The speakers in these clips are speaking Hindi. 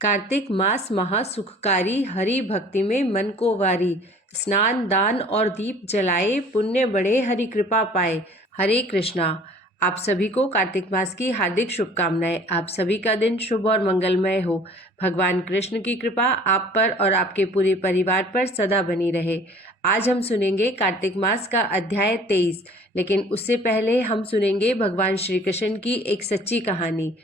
कार्तिक मास महा सुखकारी, हरि भक्ति में मन को वारी। स्नान दान और दीप जलाए, पुण्य बढ़े, हरि कृपा पाए। हरे कृष्णा। आप सभी को कार्तिक मास की हार्दिक शुभकामनाएं। आप सभी का दिन शुभ और मंगलमय हो। भगवान कृष्ण की कृपा आप पर और आपके पूरे परिवार पर सदा बनी रहे। आज हम सुनेंगे कार्तिक मास का अध्याय 23, लेकिन उससे पहले हम सुनेंगे भगवान श्री कृष्ण की एक सच्ची कहानी।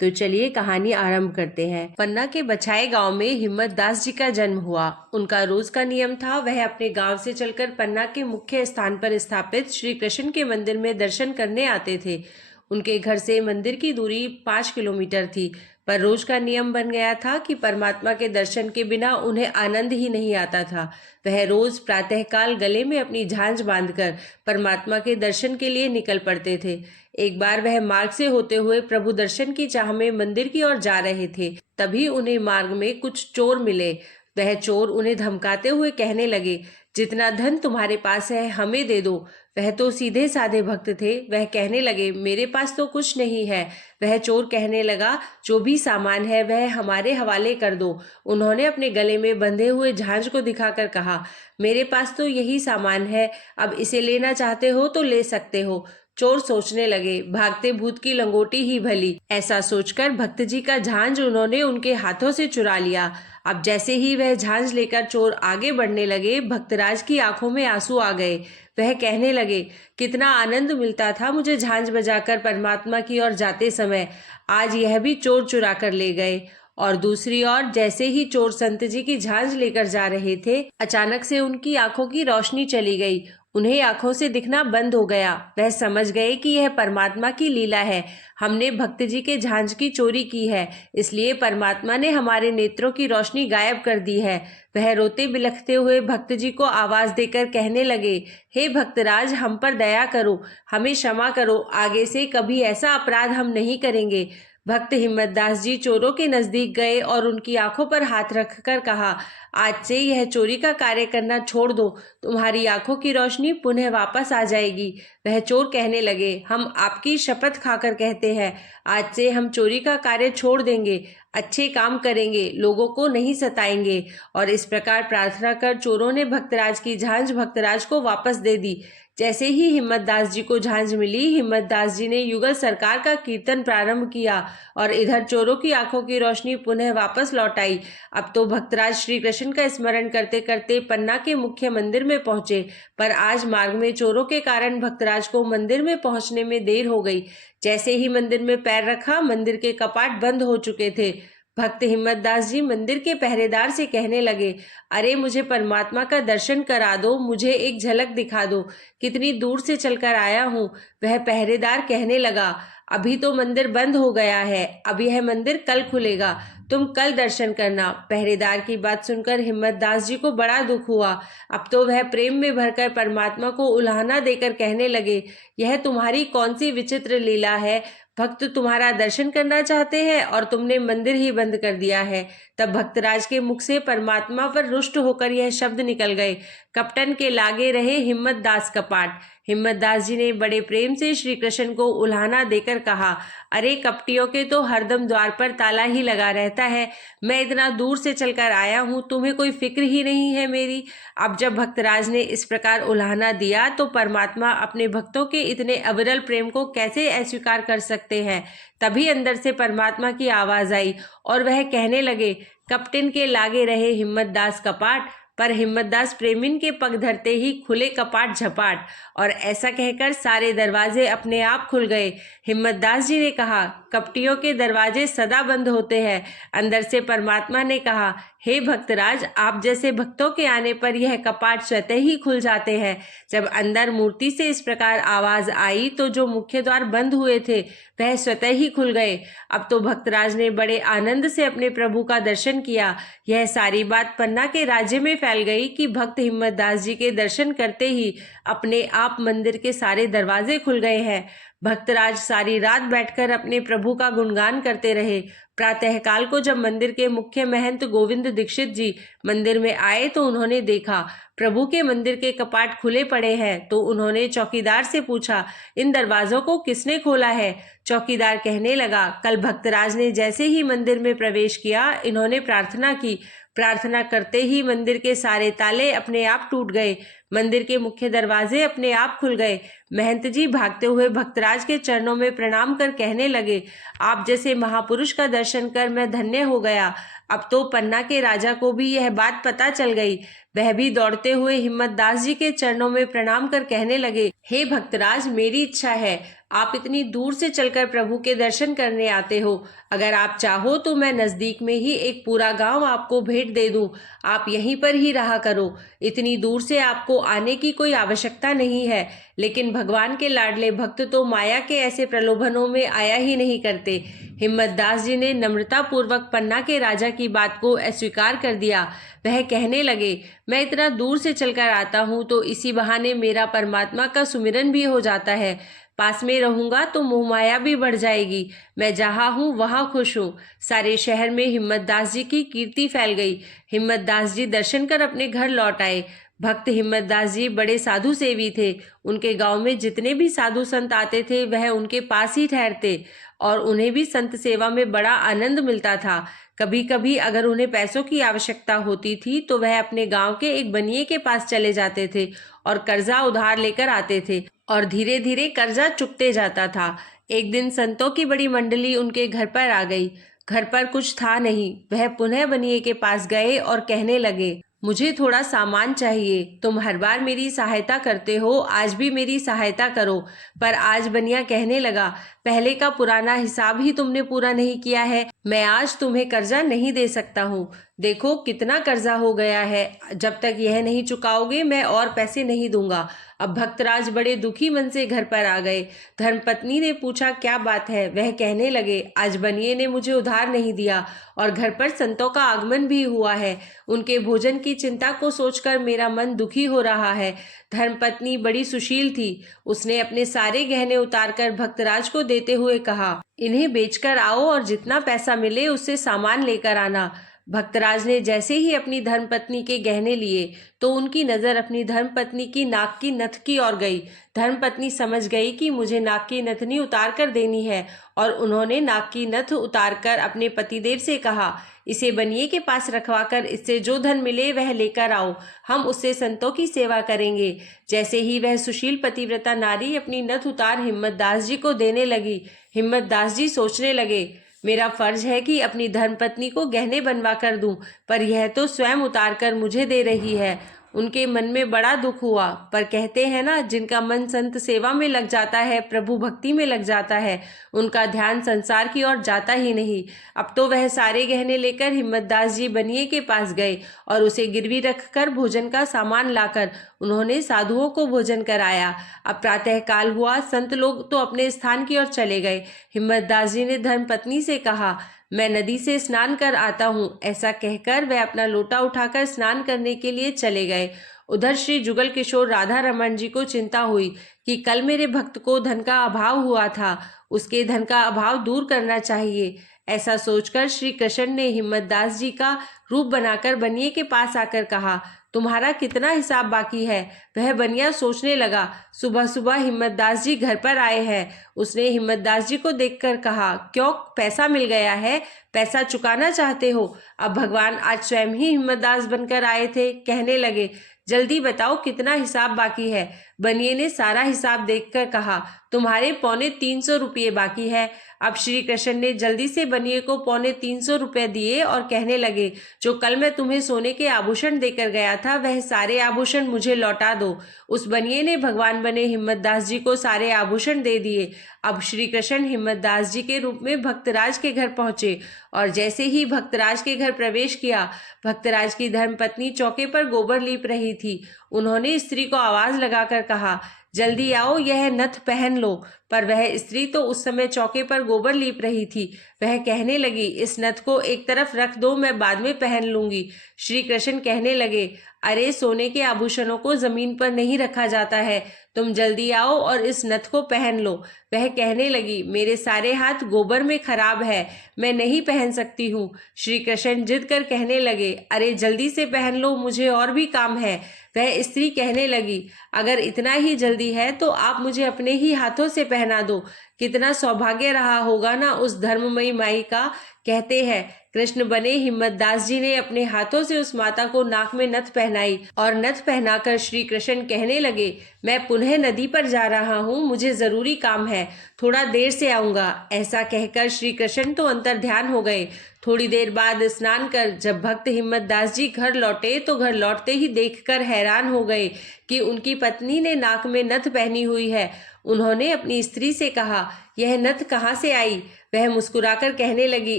तो चलिए कहानी आरंभ करते हैं। पन्ना के बछाए गांव में हिम्मत दास जी का जन्म हुआ। उनका रोज का नियम था, वह अपने गांव से चलकर पन्ना के मुख्य स्थान पर स्थापित श्री कृष्ण के मंदिर में दर्शन करने आते थे। उनके घर से मंदिर की दूरी 5 किलोमीटर थी, पर रोज का नियम बन गया था कि परमात्मा के दर्शन के बिना उन्हें आनंद ही नहीं आता था। वह रोज प्रातःकाल गले में अपनी झांझ बांधकर परमात्मा के दर्शन के लिए निकल पड़ते थे। एक बार वह मार्ग से होते हुए प्रभु दर्शन की चाह में मंदिर की ओर जा रहे थे। तभी उन्हें मार्ग में कुछ चोर मिले। वह चोर उन्हें धमकाते हुए कहने लगे, जितना धन तुम्हारे पास है हमें दे दो। वह तो सीधे साधे भक्त थे। वह कहने लगे, मेरे पास तो कुछ नहीं है। वह चोर कहने लगा, जो भी सामान है वह हमारे हवाले कर दो। उन्होंने अपने गले में बंधे हुए झांझ को दिखाकर कहा, मेरे पास तो यही सामान है, अब इसे लेना चाहते हो तो ले सकते हो। चोर सोचने लगे, भागते भूत की लंगोटी ही भली। ऐसा सोचकर भक्त जी का झांझ उन्होंने उनके हाथों से चुरा लिया। अब जैसे ही वह झांझ लेकर चोर आगे बढ़ने लगे, भक्तराज की आंखों में आंसू आ गए। वह कहने लगे, कितना आनंद मिलता था मुझे झांझ बजाकर परमात्मा की ओर जाते समय, आज यह भी चोर चुरा कर ले गए। और दूसरी ओर जैसे ही चोर संत जी की झांझ लेकर जा रहे थे, अचानक से उनकी आंखों की रोशनी चली गई। उन्हें आंखों से दिखना बंद हो गया। वह समझ गए कि यह परमात्मा की लीला है। हमने भक्त जी के झांझ की चोरी की है, इसलिए परमात्मा ने हमारे नेत्रों की रोशनी गायब कर दी है। वह रोते बिलखते हुए भक्त जी को आवाज देकर कहने लगे, हे भक्तराज, हम पर दया करो, हमें क्षमा करो, आगे से कभी ऐसा अपराध हम नहीं करेंगे। भक्त हिम्मत दास जी चोरों के नजदीक गए और उनकी आंखों पर हाथ रखकर कहा, आज से यह चोरी का कार्य करना छोड़ दो, तुम्हारी आंखों की रोशनी पुनः वापस आ जाएगी। वह चोर कहने लगे, हम आपकी शपथ खाकर कहते हैं, आज से हम चोरी का कार्य छोड़ देंगे, अच्छे काम करेंगे, लोगों को नहीं सताएंगे। और इस प्रकार प्रार्थना कर चोरों ने भक्तराज की झांझ भक्तराज को वापस दे दी। जैसे ही हिम्मत दास जी को झांझ मिली, हिम्मत दास जी ने युगल सरकार का कीर्तन प्रारंभ किया और इधर चोरों की आंखों की रोशनी पुनः वापस लौट आई। अब तो भक्तराज श्री कृष्ण का स्मरण करते करते पन्ना के मुख्य मंदिर में पहुंचे, पर आज मार्ग में चोरों के कारण भक्तराज को मंदिर में पहुंचने में देर हो गई। जैसे ही मंदिर में पैर रखा, मंदिर के कपाट बंद हो चुके थे। भक्त हिम्मत दास जी मंदिर के पहरेदार से कहने लगे, अरे मुझे परमात्मा का दर्शन करा दो, मुझे एक झलक दिखा दो, कितनी दूर से चलकर आया हूँ। वह पहरेदार कहने लगा, अभी तो मंदिर बंद हो गया है, अब यह मंदिर कल खुलेगा, तुम कल दर्शन करना। पहरेदार की बात सुनकर हिम्मत दास जी को बड़ा दुख हुआ। अब तो वह प्रेम में भरकर परमात्मा को उल्हाना देकर कहने लगे, यह तुम्हारी कौन सी विचित्र लीला है। भक्त तुम्हारा दर्शन करना चाहते हैं और तुमने मंदिर ही बंद कर दिया है। तब भक्तराज के मुख से परमात्मा पर रुष्ट होकर यह शब्द निकल गए, कपटन के लागे रहे हिम्मत दास कपाट। हिम्मत दास जी ने बड़े प्रेम से श्री कृष्ण को उल्हाना देकर कहा, अरे कपटियों के तो हरदम द्वार पर ताला ही लगा रहता है। मैं इतना दूर से चलकर आया हूँ, तुम्हें कोई फिक्र ही नहीं है मेरी। अब जब भक्तराज ने इस प्रकार उल्हाना दिया तो परमात्मा अपने भक्तों के इतने अविरल प्रेम को कैसे अस्वीकार कर सकते हैं। तभी अंदर से परमात्मा की आवाज आई और वह कहने लगे, कपटिन के लागे रहे हिम्मत दास कपाट। पर हिम्मत दास प्रेमिन के पग धरते ही खुले कपाट झपाट, और ऐसा कहकर सारे दरवाजे अपने आप खुल गए। हिम्मत दास जी ने कहा, कपटियों के दरवाजे सदा बंद होते हैं। अंदर से परमात्मा ने कहा, हे भक्तराज, आप जैसे भक्तों के आने पर यह कपाट स्वतः ही खुल जाते हैं। जब अंदर मूर्ति से इस प्रकार आवाज आई तो जो मुख्य द्वार बंद हुए थे वह स्वतः ही खुल गए। अब तो भक्तराज ने बड़े आनंद से अपने प्रभु का दर्शन किया। यह सारी बात पन्ना के राज्य में फैल गई कि भक्त हिम्मत दास जी के दर्शन करते ही अपने आप मंदिर के सारे दरवाजे खुल गए हैं। भक्तराज सारी रात बैठकर अपने प्रभु का गुणगान करते रहे। प्रातःकाल को जब मंदिर के मुख्य महंत गोविंद दीक्षित जी मंदिर में आए तो उन्होंने देखा प्रभु के मंदिर के कपाट खुले पड़े हैं। तो उन्होंने चौकीदार से पूछा, इन दरवाजों को किसने खोला है? चौकीदार कहने लगा, कल भक्तराज ने जैसे ही मंदिर में प्रवेश किया, इन्होंने प्रार्थना की। प्रार्थना करते ही मंदिर के सारे ताले अपने आप टूट गए, मंदिर के मुख्य दरवाजे अपने आप खुल गए। महंत जी भागते हुए भक्तराज के चरणों में प्रणाम कर कहने लगे, आप जैसे महापुरुष का दर्शन कर मैं धन्य हो गया। अब तो पन्ना के राजा को भी यह बात पता चल गई। वह भी दौड़ते हुए हिम्मत दास जी के चरणों में प्रणाम कर कहने लगे, हे भक्तराज, मेरी इच्छा है आप इतनी दूर से चलकर प्रभु के दर्शन करने आते हो। अगर आप चाहो तो मैं नजदीक में ही एक पूरा गांव आपको भेंट दे दूं। आप यहीं पर ही रहा करो। इतनी दूर से आपको आने की कोई आवश्यकता नहीं है। लेकिन भगवान के लाडले भक्त तो माया के ऐसे प्रलोभनों में आया ही नहीं करते। हिम्मत दास जी ने नम्रता पूर्वक पन्ना के राजा की बात को अस्वीकार कर दिया। वह कहने लगे, मैं इतना दूर से चलकर आता हूँ तो इसी बहाने मेरा परमात्मा का सुमिरन भी हो जाता है। पास में रहूंगा तो मोह माया भी बढ़ जाएगी। मैं जहाँ हूँ वहाँ खुश हूँ। सारे शहर में हिम्मत दास जी की कीर्ति फैल गई। हिम्मत दास जी दर्शन कर अपने घर लौट आए। भक्त हिम्मत दास जी बड़े साधु सेवी थे। उनके गांव में जितने भी साधु संत आते थे वह उनके पास ही ठहरते और उन्हें भी संत सेवा में बड़ा आनंद मिलता था। कभी कभी अगर उन्हें पैसों की आवश्यकता होती थी तो वह अपने गांव के एक बनिए के पास चले जाते थे और कर्जा उधार लेकर आते थे और धीरे धीरे कर्जा चुकते जाता था। एक दिन संतों की बड़ी मंडली उनके घर पर आ गई। घर पर कुछ था नहीं। वह पुनः बनिए के पास गए और कहने लगे, मुझे थोड़ा सामान चाहिए। तुम हर बार मेरी सहायता करते हो, आज भी मेरी सहायता करो। पर आज बनिया कहने लगा, पहले का पुराना हिसाब ही तुमने पूरा नहीं किया है। मैं आज तुम्हें कर्जा नहीं दे सकता हूँ। देखो कितना कर्जा हो गया है। जब तक यह नहीं चुकाओगे मैं और पैसे नहीं दूंगा। अब भक्तराज बड़े दुखी मन से घर पर आ गए। धर्मपत्नी ने पूछा, क्या बात है? वह कहने लगे, आज बनिए ने मुझे उधार नहीं दिया और घर पर संतों का आगमन भी हुआ है। उनके भोजन की चिंता को सोचकर मेरा मन दुखी हो रहा है। धर्मपत्नी बड़ी सुशील थी। उसने अपने सारे गहने उतारकर भक्तराज को देते हुए कहा, इन्हें बेचकर आओ और जितना पैसा मिले उससे सामान लेकर आना। भक्तराज ने जैसे ही अपनी धर्मपत्नी के गहने लिए तो उनकी नजर अपनी धर्मपत्नी की नाक की नथ की ओर गई। धर्मपत्नी समझ गई कि मुझे नाक की नथनी उतार कर देनी है और उन्होंने नाक की नथ उतारकर अपने पतिदेव से कहा, इसे बनिए के पास रखवाकर इससे जो धन मिले वह लेकर आओ। हम उससे संतों की सेवा करेंगे। जैसे ही वह सुशील पतिव्रता नारी अपनी नथ उतार हिम्मत दास जी को देने लगी, हिम्मत दास जी सोचने लगे, मेरा फर्ज है कि अपनी धर्मपत्नी को गहने बनवा कर दूं, पर यह तो स्वयं उतार कर मुझे दे रही है। उनके मन में बड़ा दुख हुआ। पर कहते हैं ना, जिनका मन संत सेवा में लग जाता है, प्रभु भक्ति में लग जाता है, उनका ध्यान संसार की ओर जाता ही नहीं। अब तो वह सारे गहने लेकर हिम्मत दास जी बनिए के पास गए और उसे गिरवी रखकर भोजन का सामान लाकर उन्होंने साधुओं को भोजन कराया। अब प्रातः काल हुआ। संत लोग तो अपने स्थान की ओर चले गए। हिम्मत दास जी ने धर्मपत्नी से कहा, मैं नदी से स्नान कर आता हूँ। ऐसा कहकर वह अपना लोटा उठाकर स्नान करने के लिए चले गए। उधर श्री जुगल किशोर राधा रमन जी को चिंता हुई कि कल मेरे भक्त को धन का अभाव हुआ था, उसके धन का अभाव दूर करना चाहिए। ऐसा सोचकर श्री कृष्ण ने हिम्मत दास जी का रूप बनाकर बनिए के पास आकर कहा, तुम्हारा कितना हिसाब बाकी है? वह बनिया सोचने लगा। सुबह सुबह हिम्मत दास जी घर पर आए हैं। उसने हिम्मत दास जी को देखकर कहा, क्यों, पैसा मिल गया है? पैसा चुकाना चाहते हो? अब भगवान आज स्वयं ही हिम्मत दास बनकर आए थे। कहने लगे, जल्दी बताओ कितना हिसाब बाकी है? बनिए ने सारा हिसाब देखकर कहा, तुम्हारे 350 रुपये बाकी है। अब श्री कृष्ण ने जल्दी से बनिए को 350 रुपये दिए और कहने लगे, जो कल मैं तुम्हें सोने के आभूषण देकर गया था वह सारे आभूषण मुझे लौटा दो। उस बनिए ने भगवान बने हिम्मत दास जी को सारे आभूषण दे दिए। अब श्री कृष्ण हिम्मत दास जी के रूप में भक्तराज के घर पहुंचे और जैसे ही भक्तराज के घर प्रवेश किया, भक्तराज की धर्मपत्नी चौके पर गोबर लीप रही थी। उन्होंने स्त्री को आवाज लगाकर कहा, जल्दी आओ, यह नथ पहन लो। पर वह स्त्री तो उस समय चौके पर गोबर लीप रही थी। वह कहने लगी, इस नथ को एक तरफ रख दो, मैं बाद में पहन लूंगी। श्री कृष्ण कहने लगे, अरे सोने के आभूषणों को जमीन पर नहीं रखा जाता है, तुम जल्दी आओ और इस नथ को पहन लो। वह कहने लगी, मेरे सारे हाथ गोबर में खराब है, मैं नहीं पहन सकती हूँ। श्री कृष्ण जिद कर कहने लगे, अरे जल्दी से पहन लो, मुझे और भी काम है। वह स्त्री कहने लगी, अगर इतना ही जल्दी है तो आप मुझे अपने ही हाथों से पहना दो। कितना सौभाग्य रहा होगा ना उस धर्ममयी माई का। कहते हैं कृष्ण बने हिम्मत दास जी ने अपने हाथों से उस माता को नाक में नथ पहनाई और नथ पहनाकर श्री कृष्ण कहने लगे, मैं पुनः नदी पर जा रहा हूँ, मुझे जरूरी काम है, थोड़ा देर से आऊंगा। ऐसा कहकर श्री कृष्ण तो अंतर ध्यान हो गए। थोड़ी देर बाद स्नान कर जब भक्त हिम्मत दास जी घर लौटे तो घर लौटते ही देखकर हैरान हो गए कि उनकी पत्नी ने नाक में नथ पहनी हुई है। उन्होंने अपनी स्त्री से कहा, यह नथ कहाँ से आई? वह मुस्कुराकर कहने लगी,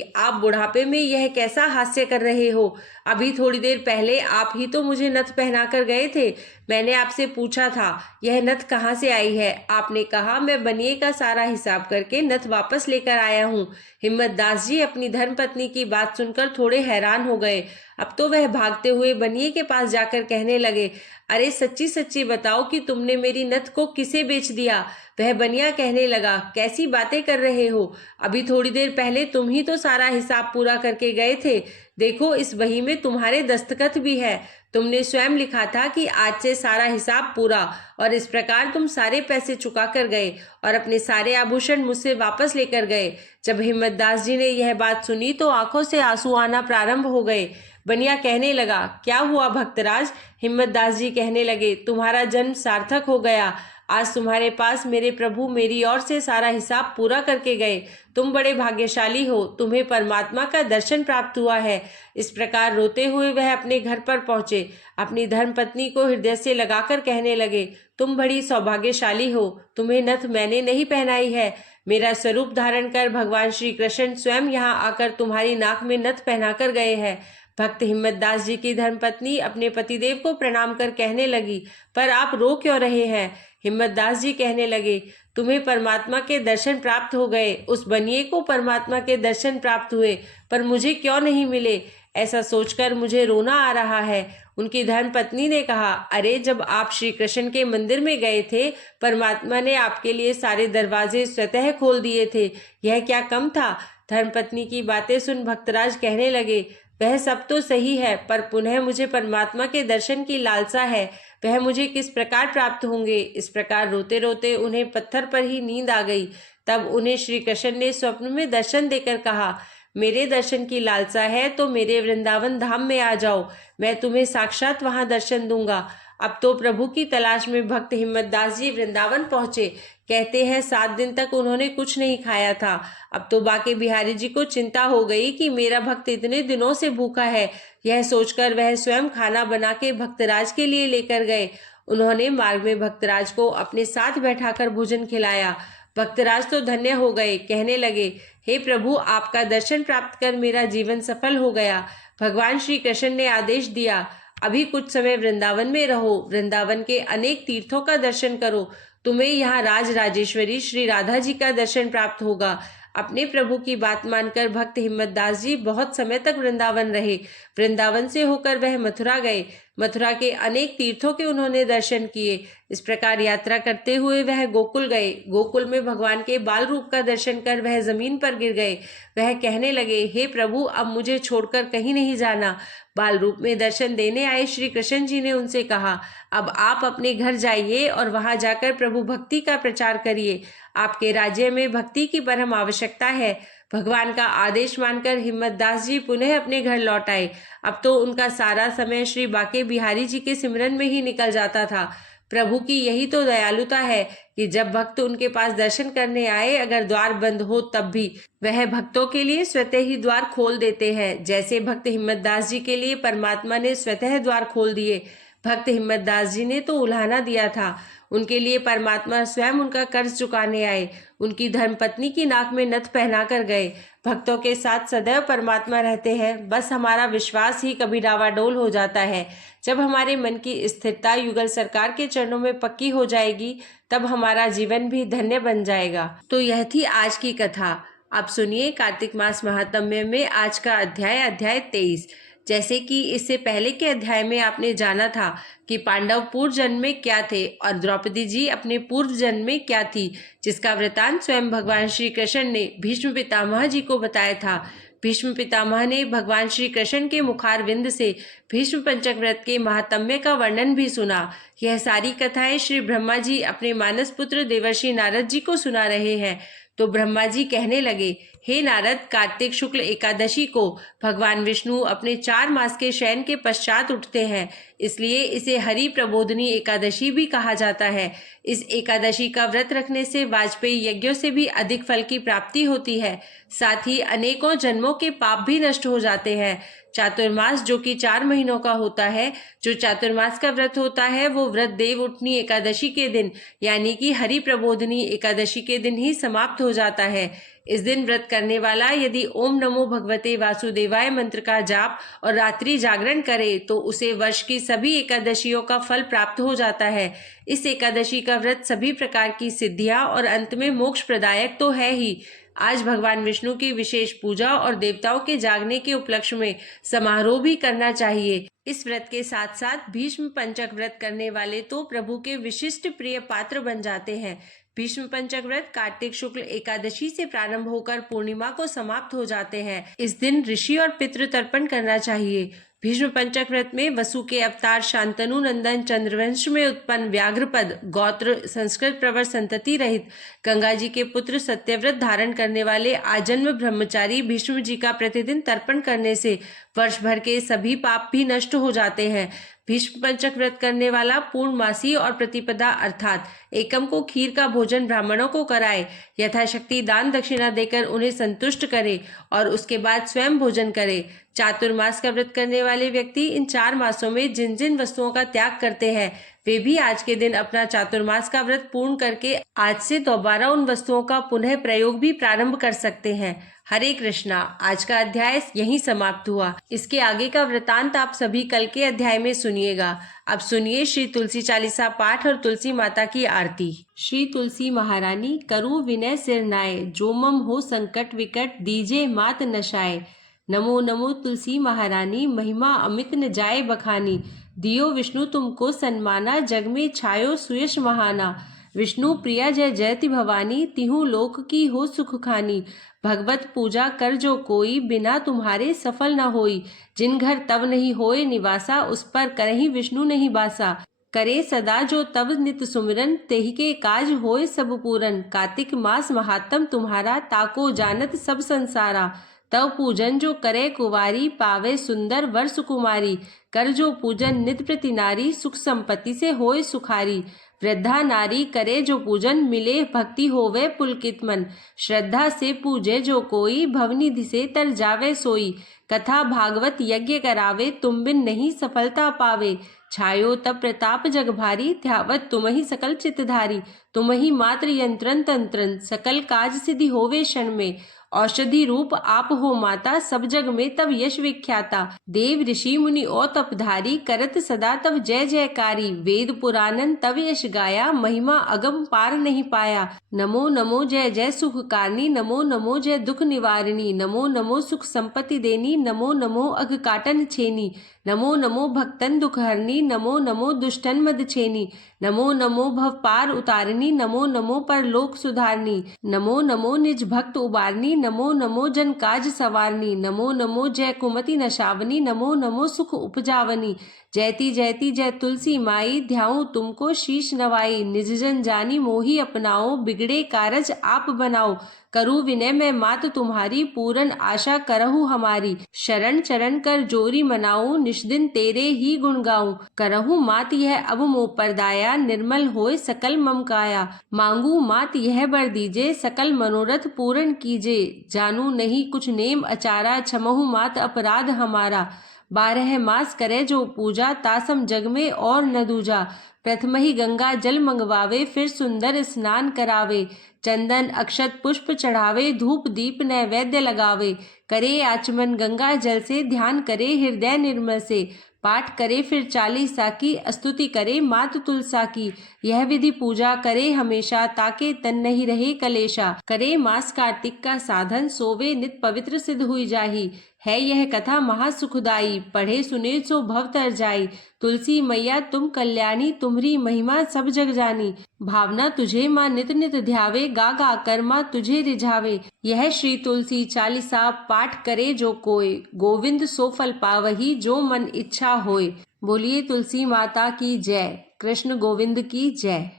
आप बुढ़ापे में यह कैसा हास्य कर रहे हो? अभी थोड़ी देर पहले आप ही तो मुझे नथ पहना कर गए थे। मैंने आपसे पूछा था यह नथ कहाँ से आई है, आपने कहा मैं बनिए का सारा हिसाब करके नथ वापस लेकर आया हूँ। हिम्मत दास जी अपनी धर्मपत्नी की बात सुनकर थोड़े हैरान हो गए। अब तो वह भागते हुए बनिए के पास जाकर कहने लगे, अरे सच्ची सच्ची बताओ कि तुमने मेरी नथ को किसे बेच दिया? वह बनिया कहने लगा, कैसी बातें कर रहे हो? अभी थोड़ी देर पहले तुम ही तो सारा हिसाब पूरा करके गए थे। देखो इस बही में तुम्हारे दस्तखत भी है। तुमने स्वयं लिखा था कि आज से सारा हिसाब पूरा, और इस प्रकार तुम सारे पैसे चुका कर गए और अपने सारे आभूषण मुझसे वापस लेकर गए। जब हिम्मत दास जी ने यह बात सुनी तो आंखों से आंसू आना प्रारंभ हो गए। बनिया कहने लगा, क्या हुआ भक्तराज? हिम्मत दास जी कहने लगे, तुम्हारा जन्म सार्थक हो गया। आज तुम्हारे पास मेरे प्रभु मेरी ओर से सारा हिसाब पूरा करके गए। तुम बड़े भाग्यशाली हो, तुम्हें परमात्मा का दर्शन प्राप्त हुआ है। इस प्रकार रोते हुए वह अपने घर पर पहुंचे। अपनी धर्मपत्नी को हृदय से लगाकर कहने लगे, तुम बड़ी सौभाग्यशाली हो, तुम्हें नथ मैंने नहीं पहनाई है, मेरा स्वरूप धारण कर भगवान श्री कृष्ण स्वयं यहाँ आकर तुम्हारी नाक में नथ पहनाकर गए हैं। भक्त हिम्मत दास जी की धर्मपत्नी अपने पतिदेव को प्रणाम कर कहने लगी, पर आप रो क्यों रहे हैं? हिम्मत दास जी कहने लगे, तुम्हें परमात्मा के दर्शन प्राप्त हो गए, उस बनिए को परमात्मा के दर्शन प्राप्त हुए, पर मुझे क्यों नहीं मिले? ऐसा सोचकर मुझे रोना आ रहा है। उनकी धर्मपत्नी ने कहा, अरे जब आप श्री कृष्ण के मंदिर में गए थे, परमात्मा ने आपके लिए सारे दरवाजे स्वतः खोल दिए थे, यह क्या कम था? धर्मपत्नी की बातें सुन भक्तराज कहने लगे, वह सब तो सही है, पर पुनः मुझे परमात्मा के दर्शन की लालसा है, वह मुझे किस प्रकार प्राप्त होंगे? इस प्रकार रोते रोते उन्हें पत्थर पर ही नींद आ गई। तब उन्हें श्री कृष्ण ने स्वप्न में दर्शन देकर कहा, मेरे दर्शन की लालसा है तो मेरे वृंदावन धाम में आ जाओ, मैं तुम्हें साक्षात वहां दर्शन दूंगा। अब तो प्रभु की तलाश में भक्त हिम्मत दास जी वृंदावन पहुंचे। कहते हैं 7 दिन तक उन्होंने कुछ नहीं खाया था। अब तो बाके बिहारी जी को चिंता हो गई कि मेरा भक्त इतने दिनों से भूखा है। यह सोचकर वह स्वयं खाना बना के भक्तराज के लिए लेकर गए। उन्होंने मार्ग में भक्तराज को अपने साथ बैठाकर भोजन खिलाया। भक्तराज तो धन्य हो गए, कहने लगे, हे प्रभु, आपका दर्शन प्राप्त कर मेरा जीवन सफल हो गया। भगवान श्री कृष्ण ने आदेश दिया, अभी कुछ समय वृंदावन में रहो, वृंदावन के अनेक तीर्थों का दर्शन करो, तुम्हें यहाँ राज राजेश्वरी श्री राधा जी का दर्शन प्राप्त होगा। अपने प्रभु की बात मानकर भक्त हिम्मत दास जी बहुत समय तक वृंदावन रहे। वृंदावन से होकर वह मथुरा गए। मथुरा के अनेक तीर्थों के उन्होंने दर्शन किए। इस प्रकार यात्रा करते हुए वह गोकुल गए। गोकुल में भगवान के बाल रूप का दर्शन कर वह जमीन पर गिर गए। वह कहने लगे, हे प्रभु, अब मुझे छोड़कर कहीं नहीं जाना। बाल रूप में दर्शन देने आए श्री कृष्ण जी ने उनसे कहा, अब आप अपने घर जाइए और वहां जाकर प्रभु भक्ति का प्रचार करिए। आपके राज्य में भक्ति की परम आवश्यकता है। भगवान का आदेश मानकर हिम्मत दास जी पुनः अपने घर लौट आए। अब तो उनका सारा समय श्री बाके बिहारी जी के सिमरन में ही निकल जाता था। प्रभु की यही तो दयालुता है कि जब भक्त उनके पास दर्शन करने आए, अगर द्वार बंद हो तब भी वह भक्तों के लिए स्वतः ही द्वार खोल देते हैं। जैसे भक्त हिम्मत दास जी के लिए परमात्मा ने स्वतः द्वार खोल दिए। भक्त हिम्मत दास जी ने तो उल्हाना दिया था, उनके लिए परमात्मा स्वयं उनका कर्ज चुकाने आए। उनकी धर्मपत्नी की नाक में नथ पहना कर गए। भक्तों के साथ सदैव परमात्मा रहते हैं। बस हमारा विश्वास ही कभी डावाडोल हो जाता है। जब हमारे मन की स्थिरता युगल सरकार के चरणों में पक्की हो जाएगी, तब हमारा जीवन भी धन्य बन जाएगा। तो यह थी आज की कथा। आप सुनिए कार्तिक मास महात्म्य में आज का अध्याय 23। जैसे कि इससे पहले के अध्याय में आपने जाना था कि पांडव पूर्व जन्म में क्या थे और द्रौपदी जी अपने पूर्व जन्म में क्या थी, जिसका वृतांत स्वयं भगवान श्री कृष्ण ने भीष्म पितामह जी को बताया था। भीष्म पितामह ने भगवान श्री कृष्ण के मुखारविंद से भीष्म पंचक व्रत के महात्म्य का वर्णन भी सुना। यह सारी कथाएं श्री ब्रह्मा जी अपने मानस पुत्र देवर्षि नारद जी को सुना रहे हैं। तो ब्रह्मा जी कहने लगे, हे नारद, कार्तिक शुक्ल एकादशी को भगवान विष्णु अपने 4 मास के शयन के पश्चात उठते हैं, इसलिए इसे हरि प्रबोधनी एकादशी भी कहा जाता है। इस एकादशी का व्रत रखने से वाजपेयी यज्ञों से भी अधिक फल की प्राप्ति होती है। साथ ही अनेकों जन्मों के पाप भी नष्ट हो जाते हैं। चातुर्मास जो कि 4 महीनों का होता है, जो चातुर्मास का व्रत होता है, वो व्रत देव उठनी एकादशी के दिन यानी कि हरि प्रबोधनी एकादशी के दिन ही समाप्त हो जाता है। इस दिन व्रत करने वाला यदि ओम नमो भगवते वासुदेवाय मंत्र का जाप और रात्रि जागरण करे तो उसे वर्ष की सभी एकादशियों का फल प्राप्त हो जाता है। इस एकादशी का व्रत सभी प्रकार की सिद्धियां और अंत में मोक्ष प्रदायक तो है ही। आज भगवान विष्णु की विशेष पूजा और देवताओं के जागने के उपलक्ष्य में समारोह भी करना चाहिए। इस व्रत के साथ साथ भीष्म पंचक व्रत करने वाले तो प्रभु के विशिष्ट प्रिय पात्र बन जाते हैं। भीष्म पंचक व्रत कार्तिक शुक्ल एकादशी से प्रारंभ होकर पूर्णिमा को समाप्त हो जाते हैं। इस दिन ऋषि और पितृ तर्पण करना चाहिए। भीष्म पंचक व्रत में वसु के अवतार शांतनु नंदन चंद्रवंश में उत्पन्न व्याघ्रपद गोत्र संस्कृत प्रवर संतति रहित गंगा जी के पुत्र सत्यव्रत धारण करने वाले आजन्म ब्रह्मचारी भीष्म जी का प्रतिदिन तर्पण करने से वर्ष भर के सभी पाप भी नष्ट हो जाते हैं। भीष्म पंचक व्रत करने वाला पूर्णमासी और प्रतिपदा अर्थात एकम को खीर का भोजन ब्राह्मणों को कराए, यथाशक्ति दान दक्षिणा देकर उन्हें संतुष्ट करे और उसके बाद स्वयं भोजन करे। चातुर्मास का व्रत करने वाले व्यक्ति इन 4 मासों में जिन जिन वस्तुओं का त्याग करते हैं, वे भी आज के दिन अपना चातुर्मास का व्रत पूर्ण करके आज से दोबारा उन वस्तुओं का पुनः प्रयोग भी प्रारंभ कर सकते हैं। हरे कृष्णा। आज का अध्याय यहीं समाप्त हुआ। इसके आगे का वृतांत आप सभी कल के अध्याय में सुनिएगा। अब सुनिए श्री तुलसी चालीसा पाठ और तुलसी माता की आरती। श्री तुलसी महारानी करु विनय सिर नाय, जो मम हो संकट विकट दीजे मात नशाए। नमो नमो तुलसी महारानी, महिमा अमित न जाए बखानी। दियो विष्णु तुमको सन्माना, जग में छायो सुयश महाना। विष्णु प्रिया जय जयति भवानी, तिहु लोक की हो सुख खानी। भगवत पूजा कर जो कोई, बिना तुम्हारे सफल न होई। जिन घर तब नहीं होए निवासा, उस पर करही विष्णु नहीं बासा। करे सदा जो तब नित सुमिरन, तेहि के काज होए सब पूरन। कार्तिक मास महात्म तुम्हारा, ताको जानत सब संसारा। तव पूजन जो करे कुवारी, पावे सुंदर वर सुकुमारी। कर जो पूजन नित प्रति नारी, सुख संपत्ति से होए सुखारी। वृद्धा नारी करे जो पूजन, मिले भक्ति होवे पुलकित मन। श्रद्धा से पूजे जो कोई, भवनिधि से तर जावे सोई। कथा भागवत यज्ञ करावे, तुम बिन नहीं सफलता पावे। छायो तब प्रताप जग भारी, ध्यावत तुम ही सकल चित्तधारी। तुम ही मात्र यंत्रन तंत्रन, सकल काज सिद्धि होवे क्षण में। औषधि रूप आप हो माता, सब जग में तब यश विख्याता। देव ऋषि मुनि और तपधारी, करत सदा तब जय जयकारी। वेद पुराणन तब यश गाया, महिमा अगम पार नहीं पाया। नमो नमो जय जय सुखकारनी, नमो नमो जय दुख निवारिणी। नमो नमो सुख संपत्ति देनी, नमो नमो अघ काटन छेनी। नमो नमो भक्तन दुख हरनी, नमो नमो दुष्टन मद छेनी। नमो नमो भव पार उतारनी, नमो नमो परलोक सुधारनी। नमो नमो निज भक्त उबारनी, नमो नमो जन काज सवारनी। नमो नमो जय कुमति नशावनी, नमो नमो सुख उपजावनी। जयति जयति जय तुलसी माई, ध्याऊं तुमको शीश नवाई। निज जन जानी मोही अपनाओ, बिगड़े कारज आप बनाओ। करु विनय में मात तुम्हारी, पूरन आशा करहु हमारी। शरण चरण कर जोरी मनाऊं, निष्दिन तेरे ही गुण गाऊं। करहु मात यह अब मोह पर दाया, निर्मल होए सकल मम काया। मांगू मात यह बर दीजे, सकल मनोरथ पूर्ण कीजे। जानू नहीं कुछ नेम अचारा, क्षमहु मात अपराध हमारा। 12 मास करे जो पूजा, तासम जग में और न दूजा। प्रथम ही गंगा जल मंगवावे, फिर सुंदर स्नान करावे। चंदन अक्षत पुष्प चढ़ावे, धूप दीप नैवेद्य लगावे। करे आचमन गंगा जल से, ध्यान करे हृदय निर्मल से। पाठ करे फिर 40 की, स्तुति करे मात तुलसा की। यह विधि पूजा करे हमेशा, ताके तन नहीं रहे कलेशा। करे मास कार्तिक का साधन, सोवे नित पवित्र सिद्ध हुई जाही। है यह कथा महासुखदाई, पढ़े सुने सो भव तर जाई। तुलसी मैया तुम कल्याणी, तुम्हरी महिमा सब जग जानी। भावना तुझे माँ नित नित ध्यावे, गा गा कर माँ तुझे रिझावे। यह श्री तुलसी चालीसा पाठ करे जो कोय, गोविंद सो फल पावही जो मन इच्छा होय। बोलिए तुलसी माता की जय, कृष्ण गोविंद की जय।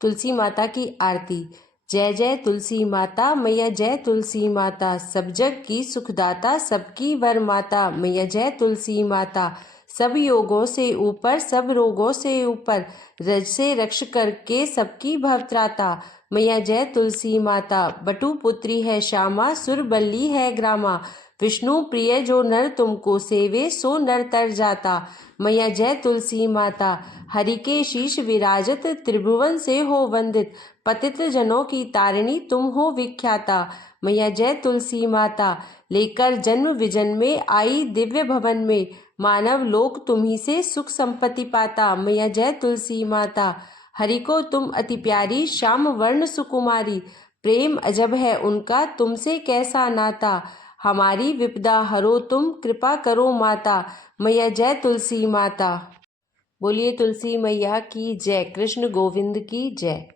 तुलसी माता की आरती। जय जय तुलसी माता, मैया जय तुलसी माता। सब जग की सुखदाता, सबकी वर माता, मैया जय तुलसी माता। सब योगों से ऊपर, सब रोगों से ऊपर, रज से रक्ष करके सबकी भवत्राता, मैया जय तुलसी माता। बटु पुत्री है श्यामा, सुर बल्ली है ग्रामा। विष्णु प्रिय जो नर तुमको सेवे, सो नर तर जाता, मैया जय तुलसी माता। हरि के शीश विराजत, त्रिभुवन से हो वंदित, पतित जनों की तारिणी तुम हो विख्याता, मैया जय तुलसी माता। लेकर जन्म विजन में आई दिव्य भवन में, मानव लोक तुम्ही से सुख संपत्ति पाता, मैया जय तुलसी माता। हरि को तुम अति प्यारी, श्याम वर्ण सुकुमारी, प्रेम अजब है उनका तुमसे कैसा नाता। हमारी विपदा हरो तुम, कृपा करो माता, मैया जय तुलसी माता। बोलिए तुलसी मैया की जय, कृष्ण गोविंद की जय।